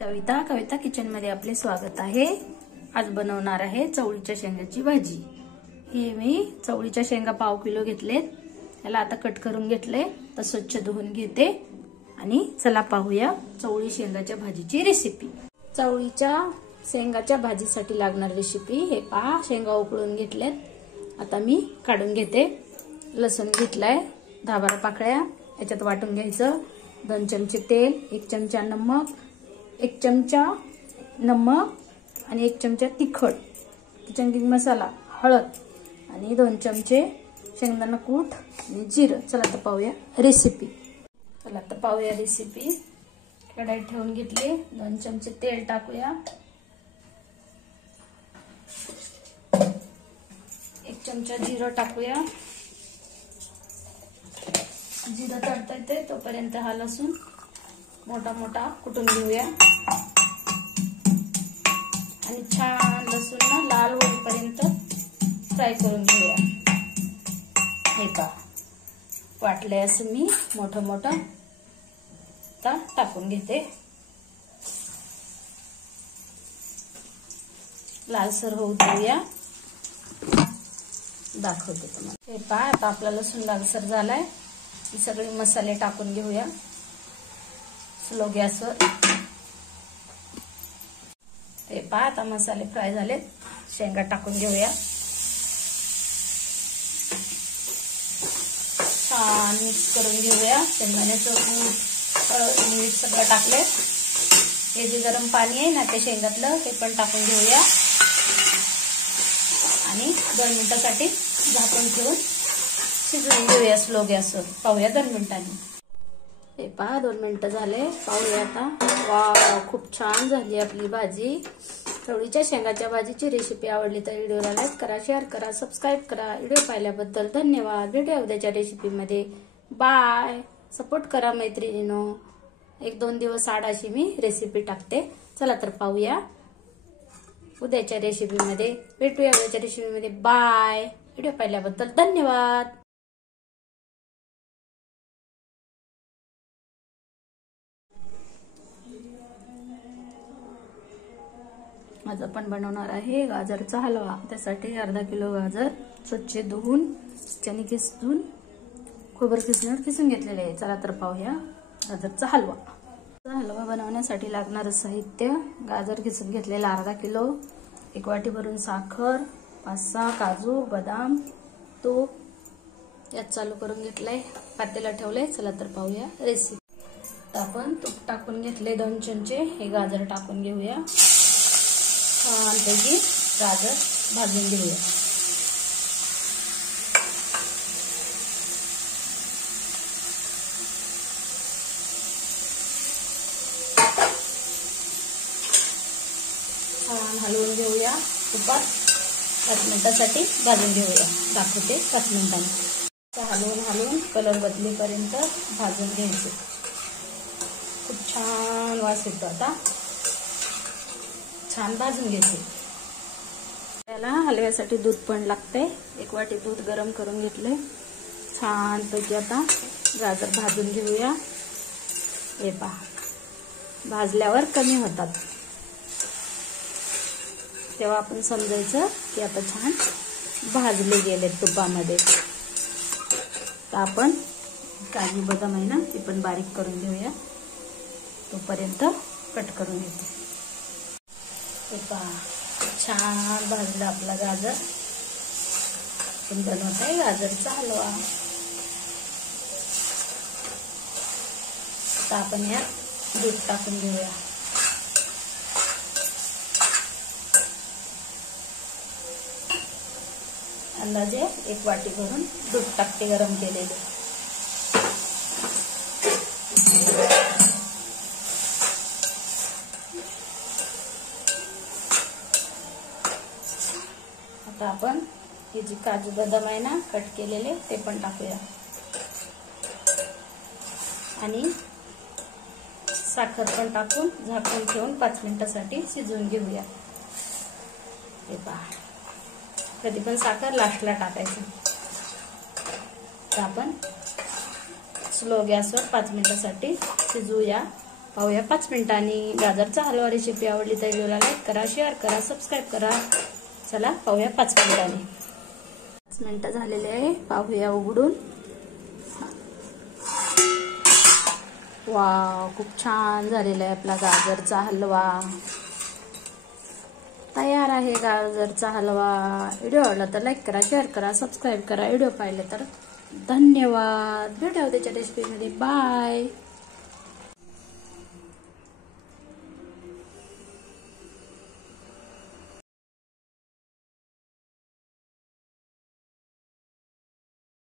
कविता kitchen मध्ये आपले स्वागत आहे। आज बनवणार आहे चवळीच्या शेंगाची भाजी। ही मी चवळीच्या शेंगा पाव किलो घेतलेत। याला आता कट करून घेतले, तर स्वच्छ धुवून घेते आणि चला पाहूया चवळी शेंगाच्या भाजीची रेसिपी। चवळीच्या शेंगाच्या भाजीसाठी लागणारी रेसिपी हे पहा। शेंगा उकळून घेतलेत, आता मी काढून घेते। लसूण घेतलाय 10-12 पाकळ्या, याच्यात वाटून घ्यायचं। 2 चमचे तेल, 1 चमचा नमक, 1 चमचा आणि 1 चमचा तिखट, किचन किंग मसाला, हळद आणि 2 चमचे शेंगदाणा कूट आणि जिरं। चला तर पाहूया रेसिपी। कढई ठेवून घेतली, 2 चमचे तेल टाकूया, 1 चमचा जिरं टाकूया। जिरं तडतयते तोपर्यंत हा लसूण मोठा मोठा कुटून घेऊया आणि छान लसूण लाल होईपर्यंत फ्राय करून घेऊया। हे पहा, वाटलंय असं मी मोठं मोठं आता टाकून घेते। लालसर होऊ देऊया, दाखवते तुम्हाला। हे पहा, आता आपला लसूण लालसर झालाय। हे सगळे मसाले टाकून घेऊया स्लो गॅसवर। हे पहा, आता मसाले फ्राय झालेत, शेंगा टाकून घेऊया। छान मिक्स करून घेऊया। शेंगदाण्याचं कूट, हळद, मीठ सगळं टाकले। हे जे गरम पाणी आहे ना ते शेंगातलं, ते पण टाकून घेऊया आणि 2 मिनिटांसाठी झाकून ठेवून शिजवून घेऊया स्लो गॅसवर। पाहूया 2 मिनिटांनी। हे पहा, 2 मिनिटं झाले, पाहूया आता। वाव, खूप छान झाली आपली भाजी। चवळीच्या शेंगाच्या भाजीची रेसिपी आवडली तर व्हिडिओला लाईक करा, शेअर करा, सबस्क्राईब करा। व्हिडिओ पाहिल्याबद्दल धन्यवाद। भेटूया उद्याच्या रेसिपीमध्ये। बाय। सपोर्ट करा मैत्रिणींनो। 1-2 दिवस आड अशी मी रेसिपी टाकते। चला तर पाहूया उद्याच्या रेसिपीमध्ये। भेटूया उद्याच्या रेसिपीमध्ये। बाय। व्हिडिओ पाहिल्याबद्दल धन्यवाद। आज आपण बनवणार आहे गाजरचा हलवा। त्यासाठी अर्धा किलो गाजर स्वच्छ धुवून चणे किसून खोबरं किसणीवर किसून घेतलेले आहे। चला तर पाहूया गाजरचा हलवा। हलवा बनवण्यासाठी लागणारं साहित्य: गाजर किसून घेतलेला अर्धा किलो, 1 वाटी भरून साखर, 5-6 काजू, बदाम, तूप यात चालू करून घेतलंय, पातेला ठेवलंय। चला तर पाहूया रेसिपी। आपण तूप टाकून घेतले 2 चमचे। हे गाजर टाकून घेऊया, छानपैकी गाजर भाजून घेऊया। छान हलवून घेऊया तुपात, 5 मिनिटांसाठी भाजून घेऊया। दाखवते 5 मिनिटांनी। हलवून कलर बदलेपर्यंत भाजून घ्यायचे। खूप छान वास येतो। आता छान भाजून घ्यायचे। त्याला हलव्यासाठी दूध पण लागते। 1 वाटी दूध गरम करून घेतले। छान पैकी आता गाजर भाजून घेऊया। हे पहा, भाजल्यावर कमी होतात तेव्हा आपण समजायचं की आता छान भाजले गेले तुपामध्ये। तर आपण काजू बदाम आहे ना ते पण बारीक करून घेऊया, तोपर्यंत कट करून घेते। हे पहा, छान भाजला आपला गाजर। आपण बनवत आहे गाजरचा हलवा। आता आपण यात दूध टाकून घेऊया। अंदाजे 1 वाटी भरून दूध टाकते गरम केलेले। आता आपण हे जे काजू बदाम आहे ना कट केलेले ते पण टाकूया आणि साखर पण टाकून झाकून ठेवून 5 मिनिटांसाठी शिजवून घेऊया। हे पहा, कधी पण साखर लास्टला टाकायचं। तर आपण स्लो गॅसवर 5 मिनिटांसाठी शिजवूया। पाहूया 5 मिनिटांनी. गाजरचा हलवा रेसिपी आवडली तर व्हिडिओला लाईक करा, शेअर करा, सबस्क्राईब करा. चला पाहूया 5 मिनिटांनी. 5 मिनिटं झालेले आहे. पाहूया उघडून. वाव, खूप छान झालेला आहे आपला गाजरचा हलवा. तयार आहे गाजरचा हलवा. व्हिडिओ आवडला तर लाईक करा, शेअर करा, सबस्क्राईब करा. व्हिडिओ पाहिले तर धन्यवाद. भेटूया उद्याच्या रेसिपीमध्ये. बाय.